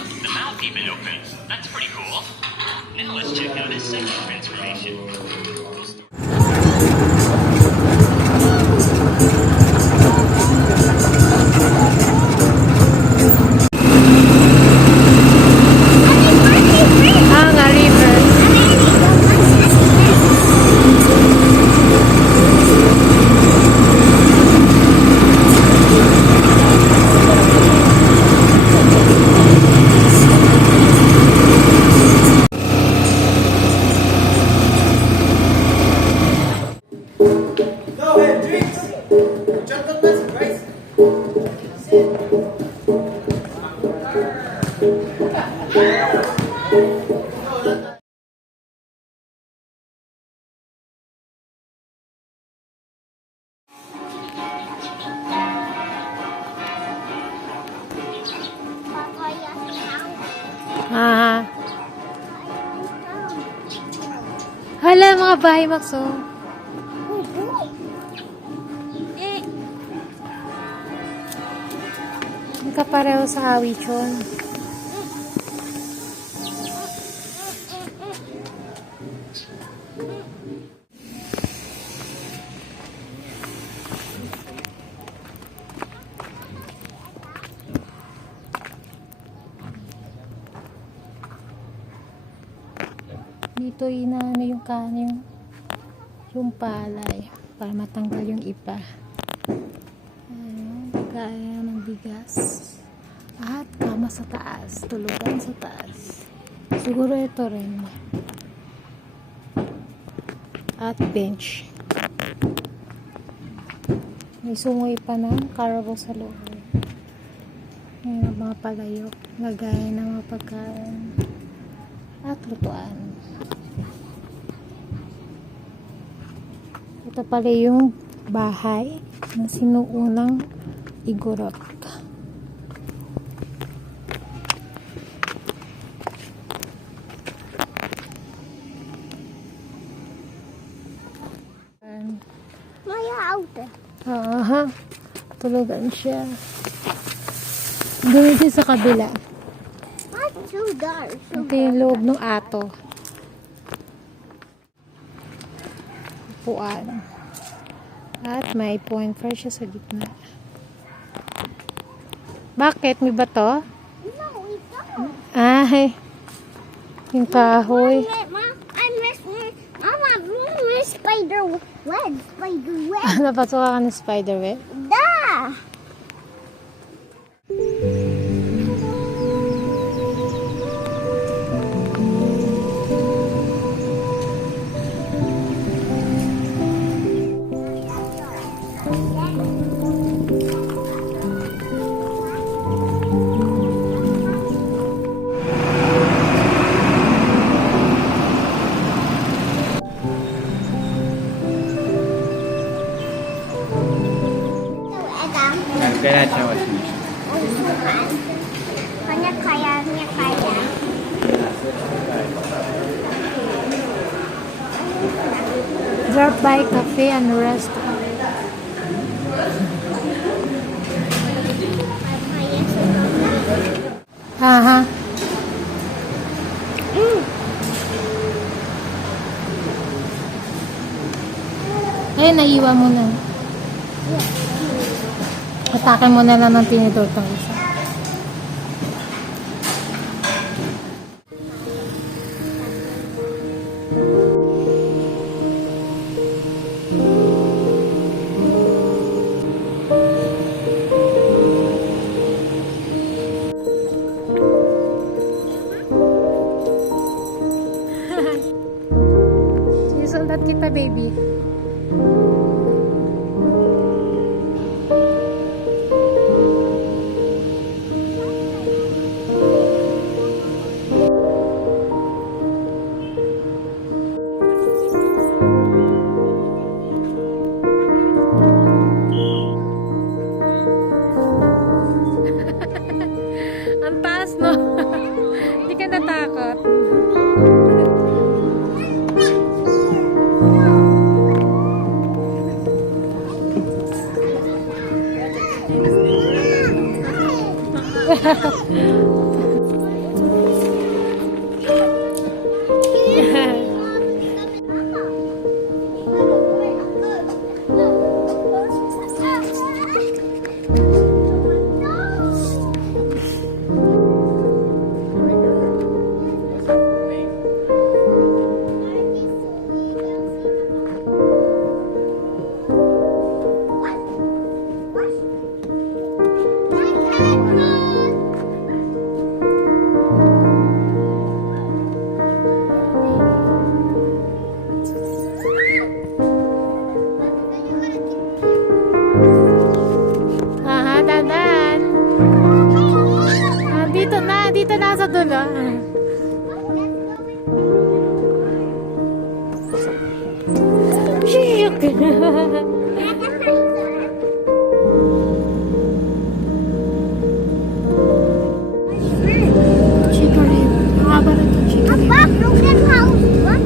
Look, the mouth even opens. That's pretty cool. Now let's check out his second transformation. Nga river. Go ahead, drinks. Gentlemen, rice. Ah. Hala, mga bahay, Max, oh. Hindi ka pareho sa Hawichon. Dito inaano yung kanin, yung palay para matanggal yung ipa. Ayan, kaya ng bigas at kama sa taas, tulugan sa taas. Siguro ito rin at bench. May sungoy pa ng carabao sa loob. Ayan, mga palayok, lagay ng mga pagkain at lutuan. Ito pala yung bahay na sinuunang Igorot. Maya auto. Aha, tulugan siya. Doon din sa kabila. Not too dark. Ito yung loob ng ato. Upuan. At may point for siya sa gitna. Bakit? May bato? No, we don't. Ay, yung kahoy. I miss Mama, miss spider web. Spider web. Napasok ka ng spider web? Da. Ganyan what's Kanya kaya. Drop by cafe and restaurant. Aha. Eh, naiwan mo na. Atake mo na lang ng tinidor tong isa. Susundan kita, baby. Ang taas, no? Hindi ka natakot. dito na sa dulo. Shiyok. Chicken rib. Mahaba na itong chicken rib. Papa, broken house. What?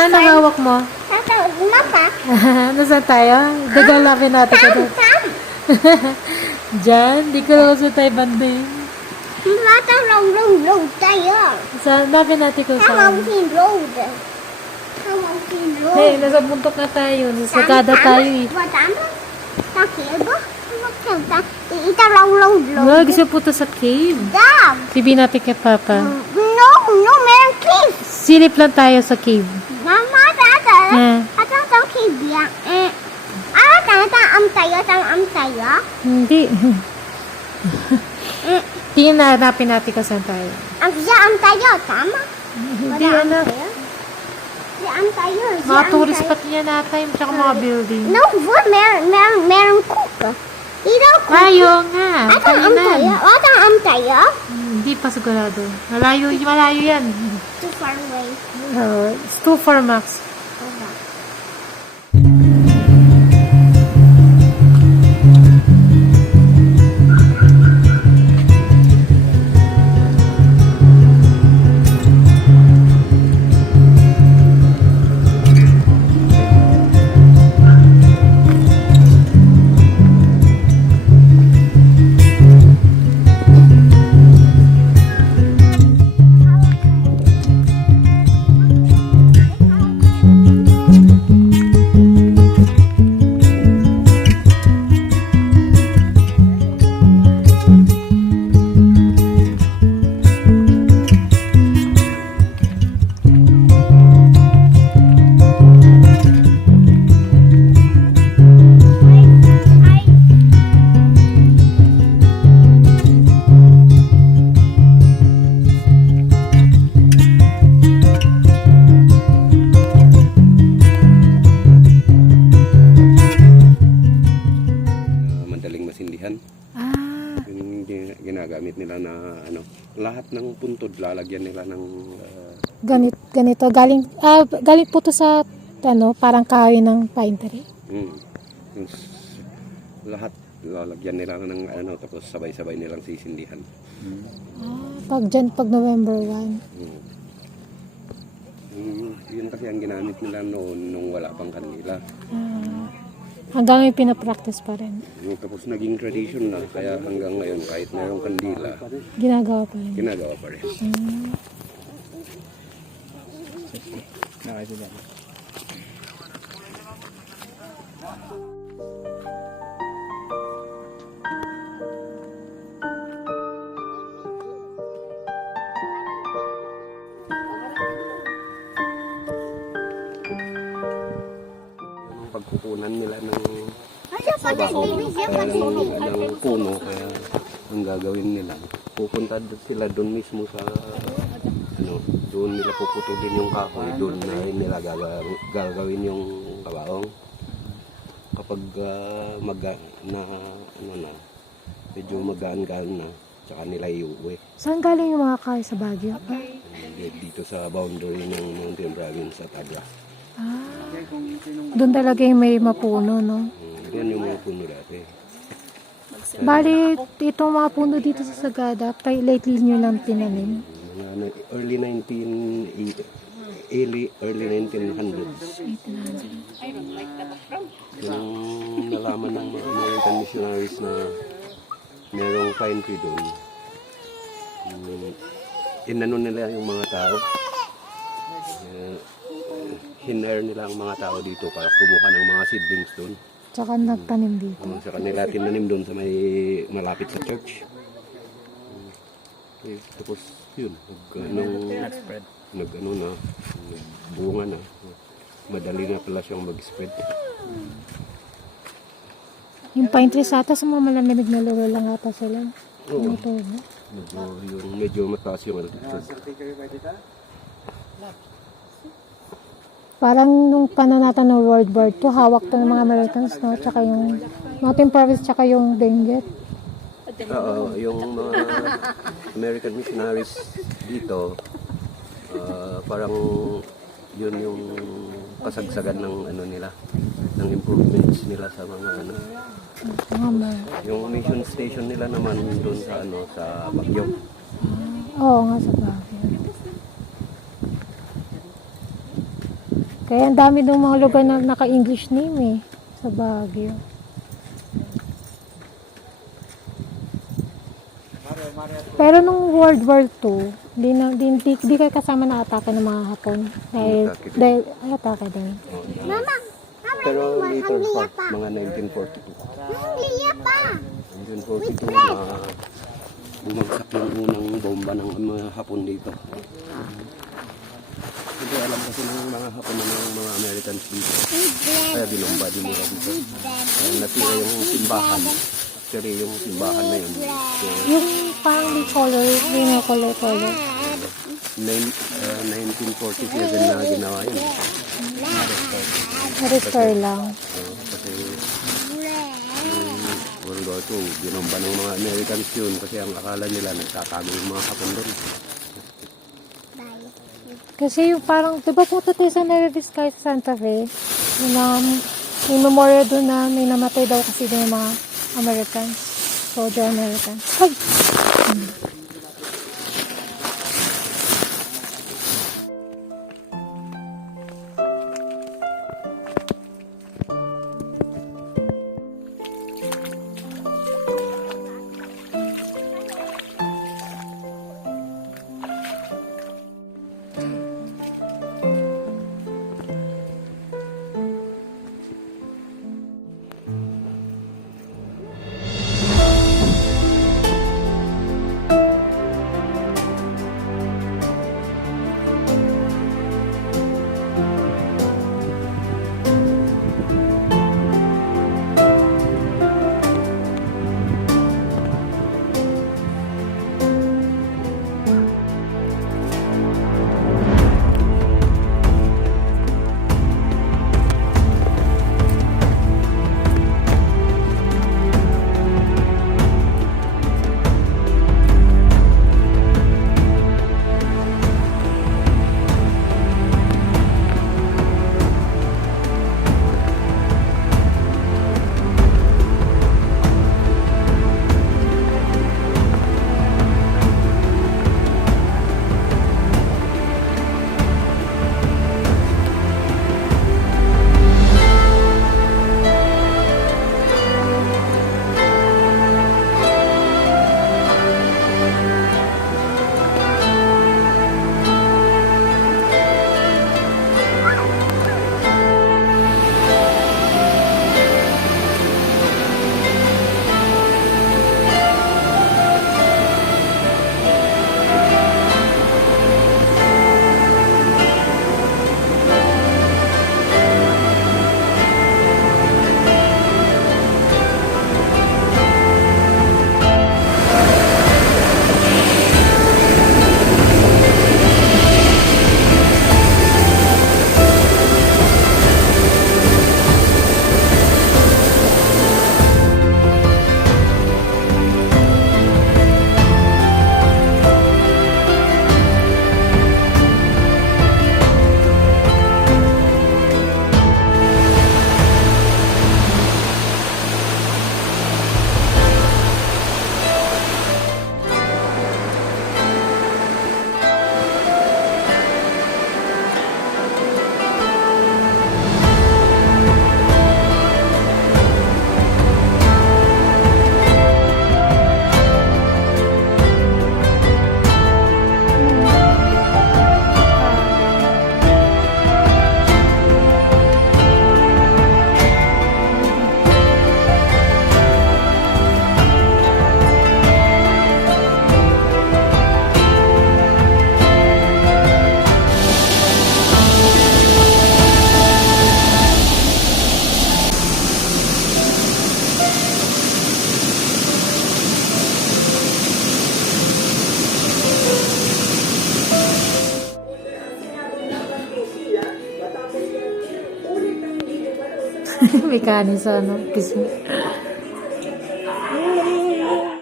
Ano hawak mo? Mapa. Nasaan tayo? Gagalapin natin ka doon. Diyan, di ko lang sa tayo banding. Mata road tayo. Hanapin natin kung saan. Mountain road. Mountain road. Hey, nasa buntok na tayo. Nasa sagada tayo eh. Tama? Takil ba? Ita road. Wag, gusto punta sa cave. Dam. Sabihin natin kay Papa. No, meron cave. Silip lang tayo sa cave. Mama, tata. Tata cave yan. Tata am tayo. Hindi. Tingin na, hanapin natin kung saan tayo. Ang tayo, tama? Hindi, anak. Am tayo. Mga tourist pati yan natin, tsaka mga building. No, meron cook. Ito cook. Ayaw nga. Atang am tayo. Hindi pa sigurado. Malayo yan. Too far away. It's too far, Max. Ginagamit nila na lahat ng puntod lalagyan nila ng Ganito. Galing po to sa, parang kahoy ng pine tree. Lahat lalagyan nila ng tapos sabay-sabay nilang sisindihan. Pag November 1. Yun kasi ang ginamit nila noon nung wala pang kanila. Hanggang may pinapractice pa rin. Tapos naging tradition na, kaya hanggang ngayon kahit mayroong kandila, Ginagawa pa rin. ginagawa pa rin. Pagkukunan nila ng trabaho ng puno, kaya ang gagawin nila, pupunta sila doon mismo sa doon nila puputulin yung kahoy, doon na nila gagawin yung kabaong. Kapag medyo magaan-gaan na, tsaka nila iuwi. Saan galing yung mga kahoy sa Baguio? Dito sa boundary ng Mountain Province at Agra. Doon talaga yung may mapuno, no? Yan yung mga puno dati. Bali, itong mga puno dito sa Sagada, lately nyo lang tinanim. Mga early 1900s. Yung nalaman ng mga American missionaries na merong pine tree doon, inano nila yung mga tao. Hinire nila ang mga tao dito para kumuha ng mga seedlings doon. Tsaka nagtanim dito. Sa kanila tinanim doon sa may malapit sa church. Okay, tapos yun, nagbunga na. Madali na pala siyang mag-spread. Yung pine trees ata sa mga malamig na lugar lang ata sila. Oo. Ito, no? Medyo mataas yung altitude. Parang nung panahon natin ng World War II, hawak to ng mga Americans, no? Tsaka yung Mountain Province, tsaka yung Benguet. Oo, yung mga American missionaries dito, parang yun yung kasagsagan ng ano nila, ng improvements nila sa mga ano. Yung mission station nila naman doon sa ano, sa Baguio. Oo nga, sa Baguio. Kaya ang dami ng mga lugar na naka-English name sa Baguio. Pero nung World War II, di kayo kasama na atake ng mga Hapon. Dahil atake din. Mama, Pero later pa, mga 1942. liya pa. 1942, bumagsak yung unang bomba ng mga Hapon dito. Hindi alam kasi ng mga Hapon na ng mga Americans dito. Kaya binomba din nila dito. Kaya natira yung simbahan. Actually, yung simbahan na yun. So, Yung parang may color, yung color. 1947 na ginawa yun. Na-restore lang. Kasi World War II, binomba ng mga Americans yun kasi ang akala nila nagtatago yung mga Hapon doon. Kasi yung parang, di ba punta tayo sa Nueva Vizcaya sa Santa Fe? Yung may memorial doon na may namatay daw kasi doon yung mga Americans. Soldier Americans. Ay! May kanin sa ano, pisngi.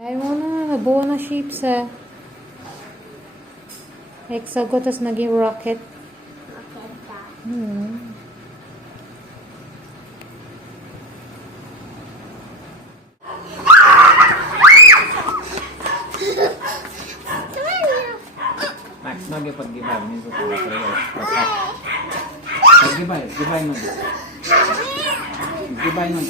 Ay mo na, nabuo na shape sa hexagon, tapos naging rocket. Max, nag-ipag-gibay. Minsan ko na sa'yo. Pag-gibay. Gibay mo. Gibay mo.